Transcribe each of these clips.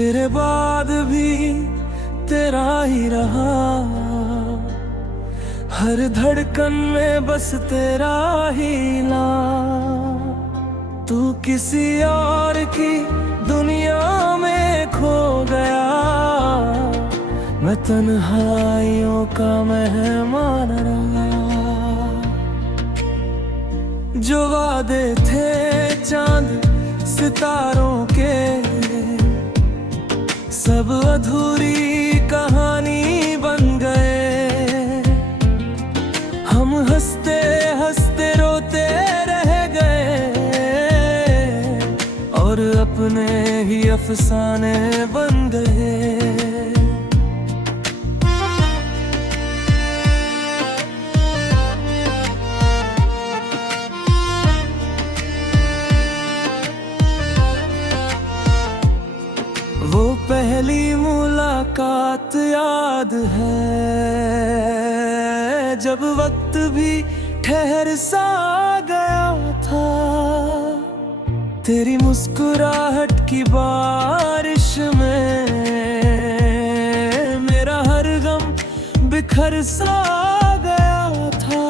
तेरे बाद भी तेरा ही रहा, हर धड़कन में बस तेरा ही नाम। तू किसी और की दुनिया में खो गया, मैं तन्हाइयों का मेहमान रहा। जो वादे थे चांद सितारों के, सब अधूरी कहानी बन गए। हम हंसते हंसते रोते रह गए, और अपने ही अफसाने बन गए। वो पहली मुलाकात याद है, जब वक्त भी ठहर सा गया था। तेरी मुस्कुराहट की बारिश में मेरा हर गम बिखर सा गया था।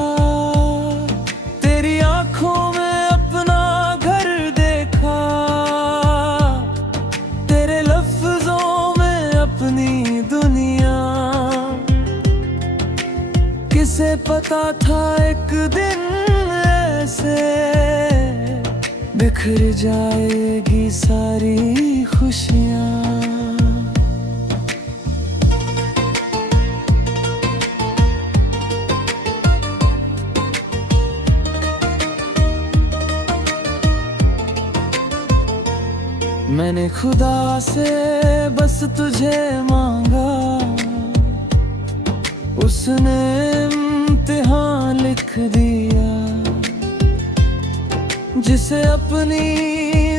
तेरी आंखों में अपना घर देखा, तेरे लफ्जों में अपनी दुनिया। किसे पता था एक दिन ऐसे बिखर जाएगी सारी खुशियाँ। मैंने खुदा से बस तुझे मांगा, उसने इम्तिहान लिख दिया। जिसे अपनी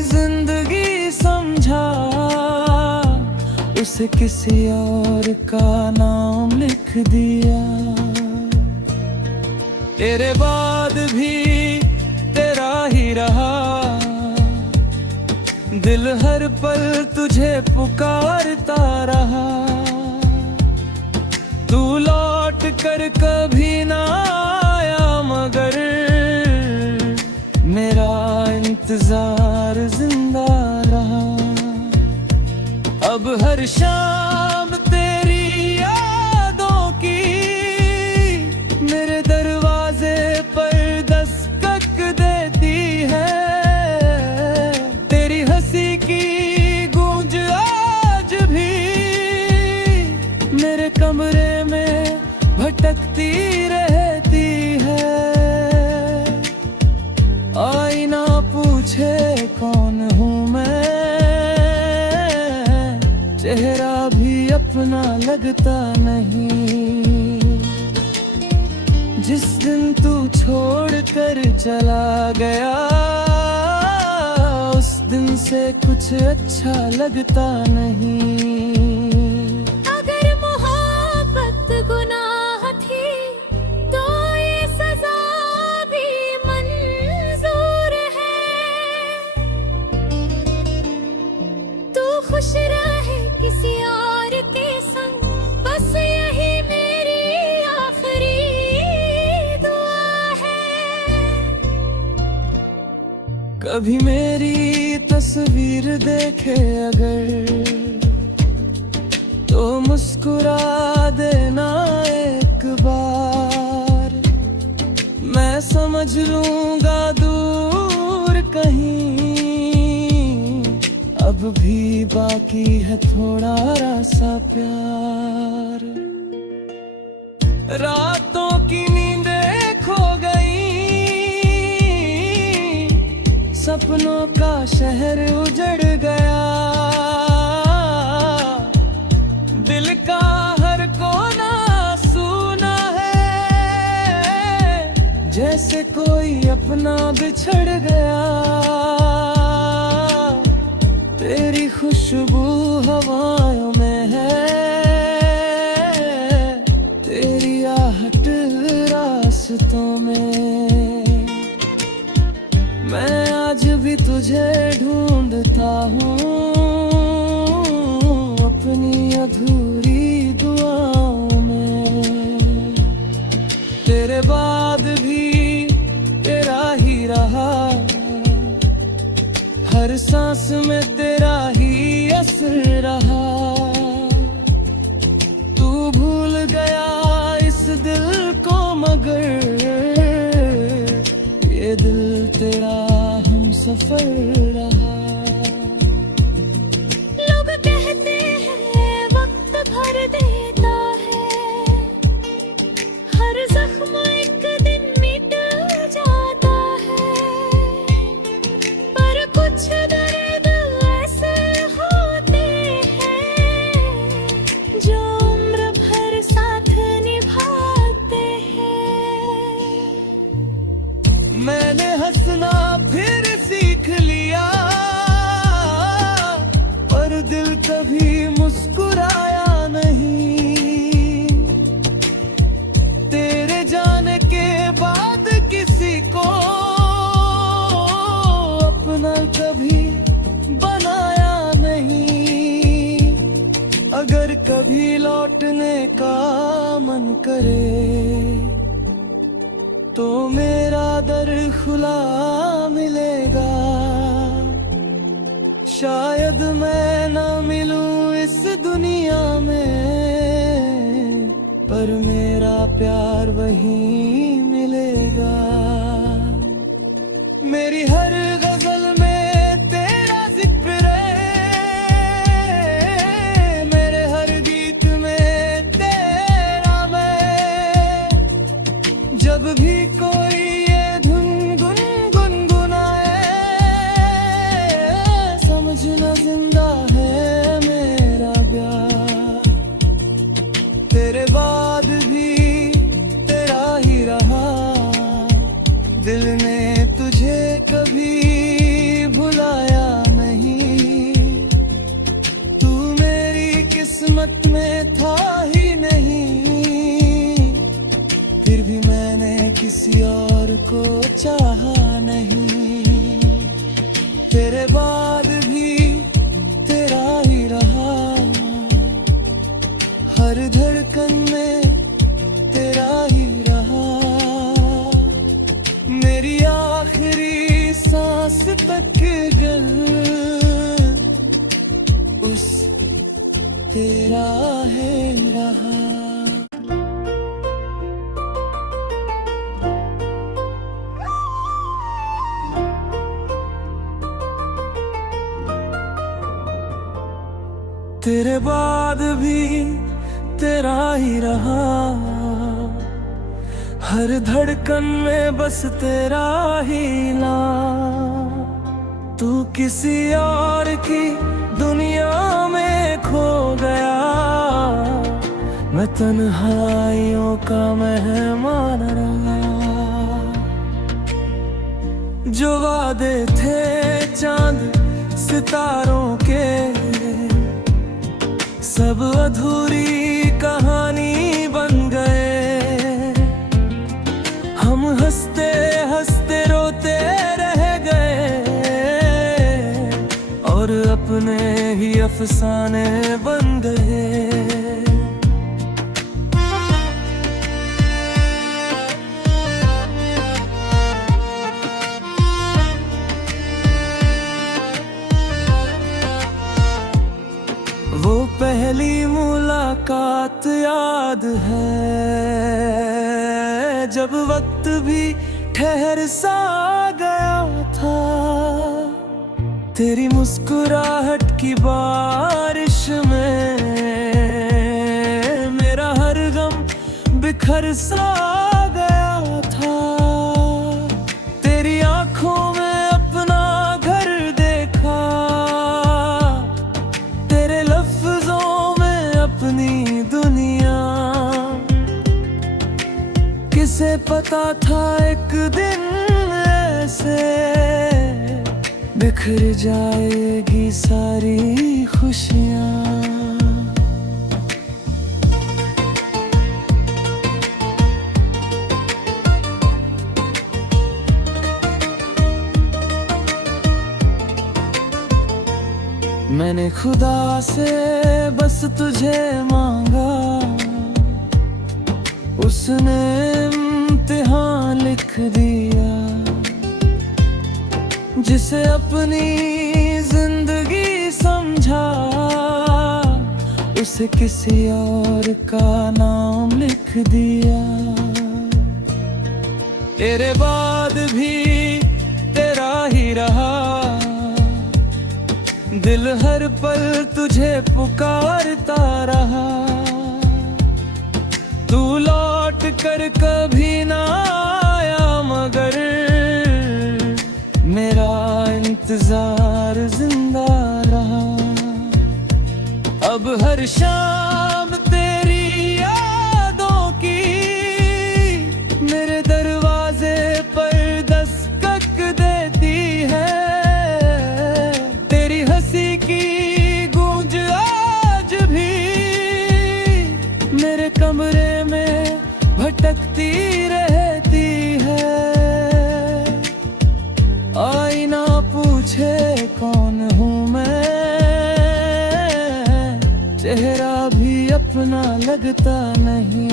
जिंदगी समझा, उसे किसी और का नाम लिख दिया। तेरे बाद भी तेरा ही रहा, दिल हर पल तुझे पुकारता रहा। तू लौट कर कभी ना आया, मगर मेरा इंतजार जिंदा रहा। अब हर शाम तेरी यादों की मेरे दरवाजे पर दस्तक देती है। तेरी हंसी की गूंज आज भी मेरे कमरे में भटकती रहती है। आईना पूछे कौन हूँ मैं, चेहरा भी अपना लगता नहीं। जिस दिन तू छोड़ कर चला गया, उस दिन से कुछ अच्छा लगता नहीं। अगर मोहब्बत गुनाह थी, तो ये सजा भी मंजूर है। तू खुश रहे किसी और के संग, बस यही मेरी आखिरी दुआ है। कभी मेरी तस्वीर देखे अगर, तो मुस्कुरा देना एक बार। मैं समझ लूंगा दूर कहीं, अब भी बाकी है थोड़ा सा प्यार। रातों की नींदें खो गई, सपनों का शहर उजड़ गया। दिल का हर कोना सूना है, जैसे कोई अपना बिछड़ गया। तेरी खुशबू हवाओं में है, तेरी आहट रास्तों में। मैं आज भी तुझे ढूंढता हूँ, सफर रहा। लोग कहते हैं वक्त भर देता है, हर जख्म एक दिन मिट जाता है, पर कुछ दर्द ऐसे होते हैं जो उम्र भर साथ निभाते हैं। मैंने हंसना फिर सीख लिया, पर दिल कभी मुस्कुराया नहीं। तेरे जाने के बाद किसी को अपना कभी बनाया नहीं। अगर कभी लौटने का मन करे तो मेरा दर खुला मिलेगा। शायद मैं ना मिलूं इस दुनिया में, पर मेरा प्यार वहीं मिलेगा। मेरी हर गजल में तेरा जिक्र है, मेरे हर गीत में तेरा मैं। जब भी कोई ये धुन गुनगुनाए, समझना जिंदा है मेरा प्यार। तेरे बाद भी तेरा ही रहा, दिल ने तुझे कभी भुलाया नहीं। तू मेरी किस्मत में था ही नहीं, फिर भी मैंने किसी और को चाहा नहीं। तेरे बाद भी तेरा ही रहा, हर धड़कन में तेरा ही रहा। मेरी आखिरी सांस तक गल उस तेरा है रहा। तेरे बाद भी तेरा ही रहा, हर धड़कन में बस तेरा ही नाम। तू किसी और की दुनिया में खो गया, मैं तन्हाइयों का मेहमान रहा। जो वादे थे चांद सितारों के, सब अधूरी कहानी बन गए। हम हंसते हंसते रोते रह गए, और अपने ही अफसाने बन गए। वो पहली मुलाकात याद है, जब वक्त भी ठहर सा गया था। तेरी मुस्कुराहट की बारिश में मेरा हर गम बिखर सा गया था। तेरी आंखों में अपना घर देखा, तेरे लफ्जों में अपनी दुनिया। किसे पता था एक दिन ऐसे बिखर जाएगी सारी खुशियाँ। मैंने खुदा से बस तुझे मांगा, उसने इम्तिहान लिख दिया। जिसे अपनी जिंदगी समझा, उसे किसी और का नाम लिख दिया। तेरे बाद भी तेरा ही रहा, दिल हर पल तुझे पुकारता रहा, तू लौट कर कभी ना आया, मगर मेरा इंतजार जिंदा रहा। अब हर शाम तेरी यादों की मेरे दरवाजे पर दस्तक देती है, तेरी हंसी की गूंज आज भी मेरे कमरे में भटकती रहती है। आईना पूछे कौन हूँ मैं, चेहरा भी अपना लगता नहीं।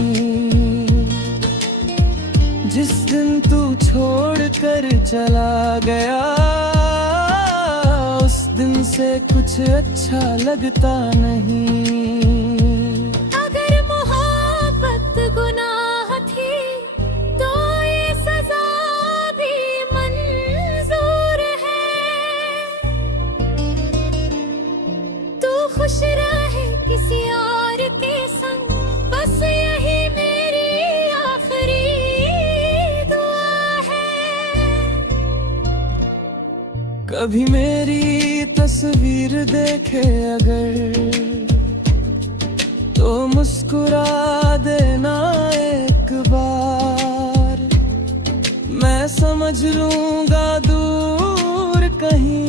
जिस दिन तू छोड़ कर चला गया, उस दिन से कुछ अच्छा लगता नहीं। अगर मोहब्बत गुनाह थी तो ये सजा भी मंजूर है। तू खुश रहे किसी और के संग, बस यही मेरी आखिरी दुआ है। कभी मेरी तस्वीर देखे अगर, तो मुस्कुरा देना एक बार। मैं समझ लूंगा दूर कहीं,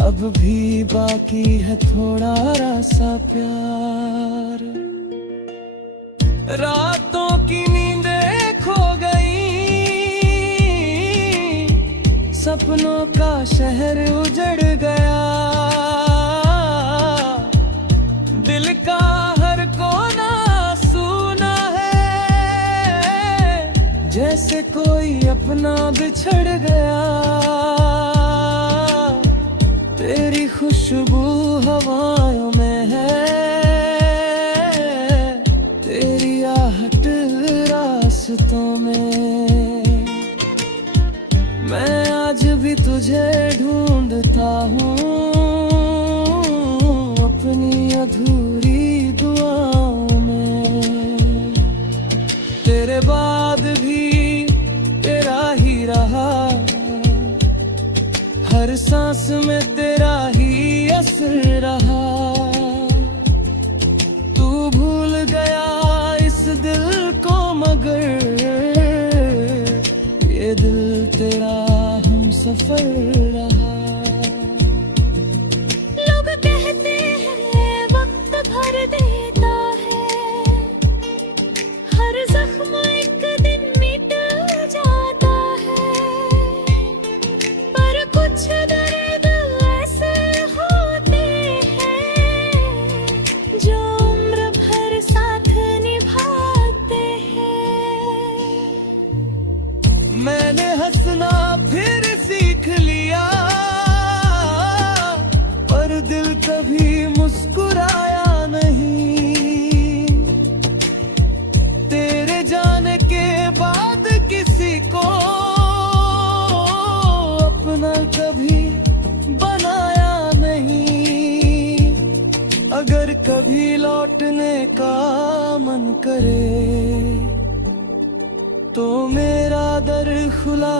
अब भी बाकी है थोड़ा सा प्यार। रातों की नींदें खो गई, सपनों का शहर उजड़ गया। दिल का हर कोना सूना है, जैसे कोई अपना बिछड़ गया। तेरी खुशबू हवाओं में है, तेरी आहट रास्तों में। मैं आज भी तुझे ढूंढता हूँ, अपनी अधूरी दुआओं में। तेरे बाद भी तेरा ही रहा, हर सांस में तेरा ही असर रहा। तू भूल गया इस दिल को, मगर ये दिल तेरा हम सफर रहा। लोग कहते हैं वक्त भर देता है, हर जख्म एक दिन मिट जाता है। पर कुछ दर्द ऐसे होते हैं जो उम्र भर साथ निभाते हैं। मैंने हंसना फिर सीख लिया, पर दिल कभी मुस्कुराया नहीं। तेरे जाने के बाद किसी को अपना कभी बनाया नहीं। अगर कभी लौटने का मन करे, तो मेरा दर खुला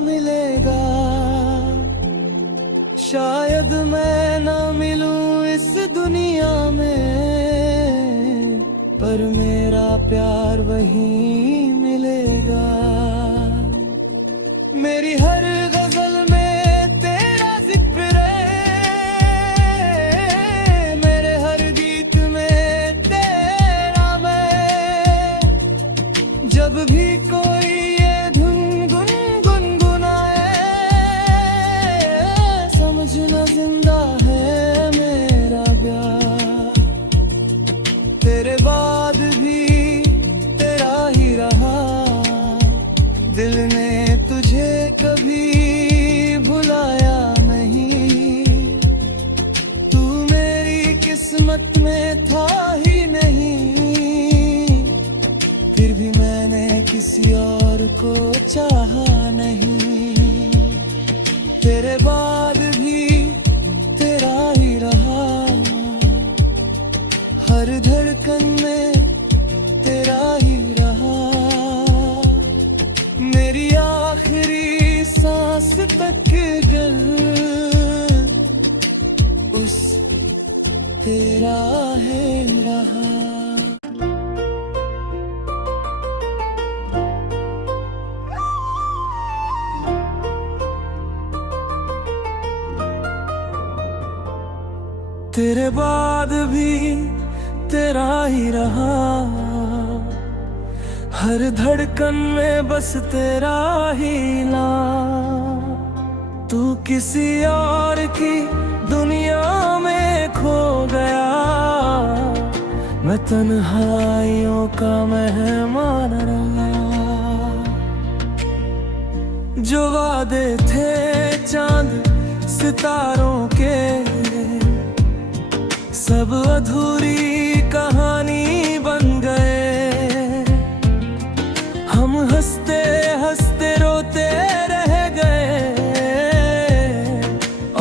मिलेगा। शायद मैं ना मिलूं इस दुनिया में, पर मेरा प्यार वहीं मिलेगा। मेरी हर गजल में तेरा जिक्र है, मेरे हर गीत में तेरा मैं। जब भी कोई ये धुन गुनगुनाए, समझना जिंदा है मेरा प्यार। तेरे बाद भी तेरा ही रहा, दिल ने तुझे कभी भुलाया नहीं। तू मेरी किस्मत में था ही नहीं, फिर भी मैंने किसी और को चाहा नहीं। तेरे बाद भी तेरे बाद भी तेरा ही रहा, हर धड़कन में बस तेरा ही नाम। तू किसी और की दुनिया में खो गया, मैं तन्हाइयों का मेहमान रहा। जो वादे थे चांद सितारों के, सब अधूरी कहानी बन गए। हम हंसते हंसते रोते रह गए,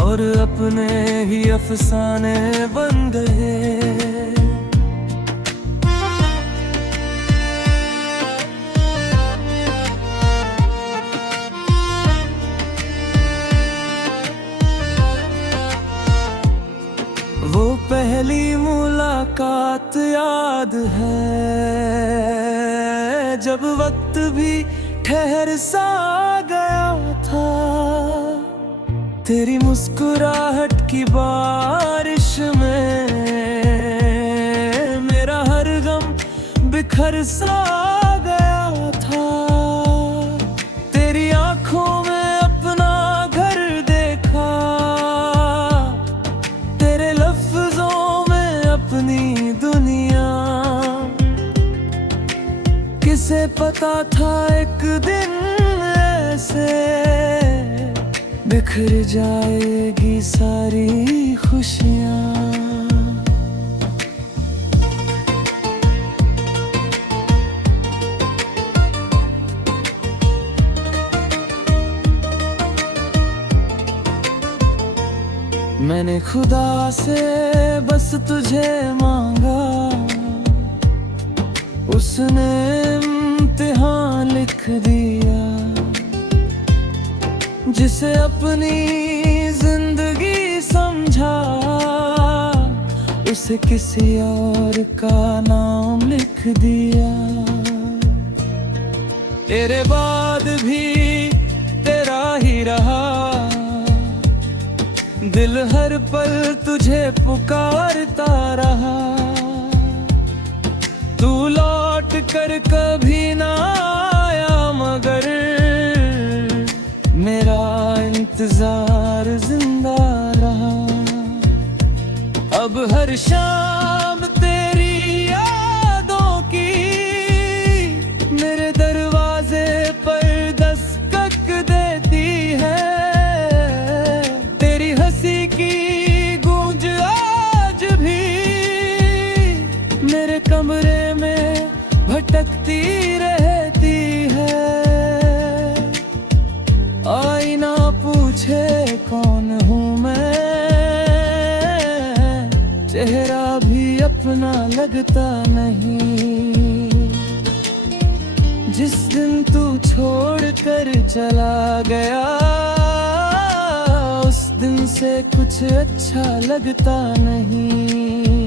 और अपने ही अफसाने बन गए। वो पहली मुलाकात याद है, जब वक्त भी ठहर सा गया था। तेरी मुस्कुराहट की बारिश में मेरा हर गम बिखर सा गया था। तेरी आंखों में अपना घर देखा, तेरे लफ्जों में अपनी दुनिया। किसे पता था एक दिन ऐसे बिखर जाएगी सारी खुशियाँ। मैंने खुदा से बस तुझे मांगा, उसने इम्तिहान लिख दिया। जिसे अपनी जिंदगी समझा, उसे किसी और का नाम लिख दिया। तेरे बाद भी तेरा ही रहा, दिल हर पल तुझे पुकारता रहा। तू लौट कर कभी ना आया, मगर मेरा इंतजार जिंदा रहा। अब हर शाम तेरी यादों की मेरे दरवाजे पर दस्तक देती है। तेरी हंसी की गूंज आज भी मेरे कमरे में भटकती रहती है। आईना पूछे कौन हूँ मैं, चेहरा भी अपना लगता नहीं। जिस दिन तू छोड़ कर चला गया, उस दिन से कुछ अच्छा लगता नहीं।